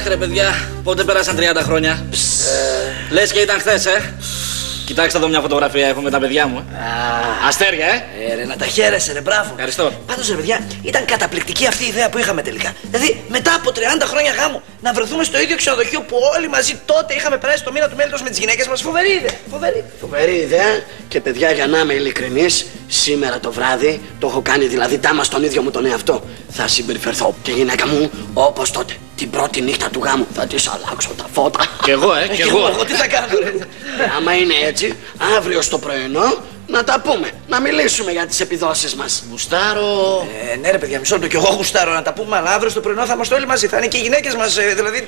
Αχ, ρε παιδιά, πότε πέρασαν 30 χρόνια. Λες και ήταν χθες, Κοιτάξτε εδώ μια φωτογραφία, έχω με τα παιδιά μου. Αστέρια, Ρε, να τα χαίρεσαι, ρε, μπράβο. Ευχαριστώ. Πάντως, ρε παιδιά, ήταν καταπληκτική αυτή η ιδέα που είχαμε τελικά. Δηλαδή, μετά από 30 χρόνια γάμου, να βρεθούμε στο ίδιο ξενοδοχείο που όλοι μαζί τότε είχαμε περάσει το μήνα του μέλητος με τις γυναίκες μας. Φοβερή ιδέα. Φοβερή ιδέα. Και παιδιά, για να είμαι ειλικρινής, σήμερα το βράδυ το έχω κάνει δηλαδή τάμα στον ίδιο μου τον εαυτό. Θα συμπεριφερθώ και η γυναίκα μου όπως τότε. Την πρώτη νύχτα του γάμου θα της αλλάξω τα φώτα. Κι εγώ, κι εγώ. Εγώ τι θα κάνω, ρε. Άμα είναι έτσι, αύριο στο πρωινό να τα πούμε. Να μιλήσουμε για τις επιδόσεις μας. Γουστάρω. Ναι, ρε παιδιά, μισό λεπτό. Κι εγώ γουστάρω να τα πούμε, αλλά αύριο στο πρωινό θα είμαστε όλοι μαζί. Θα είναι και οι γυναίκες μας. Δηλαδή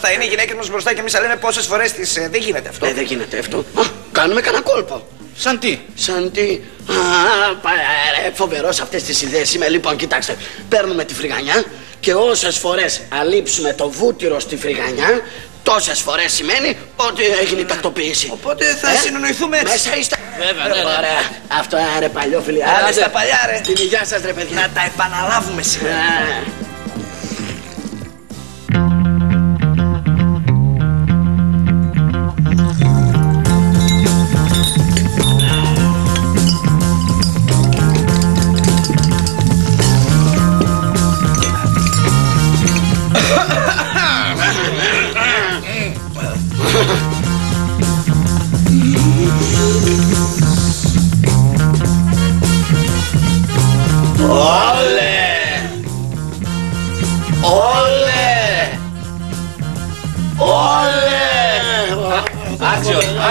θα είναι οι γυναίκες μας μπροστά και εμείς θα λέμε πόσες φορές τις. Δεν γίνεται αυτό. Δεν γίνεται αυτό. Κάνουμε κανένα κόλπο. Σαν τι? Σαν τι? Φοβερός αυτές τις ιδέες είμαι. Λοιπόν, κοιτάξτε. Παίρνουμε τη φρυγανιά και όσες φορές αλείψουμε το βούτυρο στη φρυγανιά, τόσες φορές σημαίνει ότι έγινε η τακτοποίηση. Οπότε θα συνονοηθούμε έτσι. Μέσα είστε. Βέβαια, ναι. Ωραία. Αυτό ρε παλιό φίλοι. Άντε στα παλιά, ρε. Στην υγεία σας, ρε παιδιά. Να τα επαναλάβουμε σήμερα.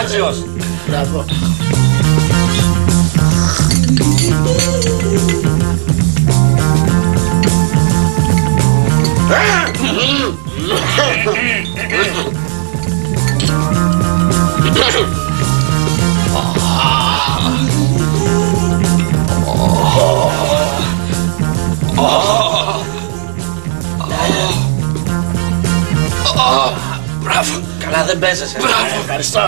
Άξιος. Μπράβο. Μπράβο. Καλά δεν παίζεσαι. Μπράβο. Ευχαριστώ.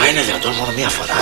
Μα είναι δυνατόν μόνο μία φορά.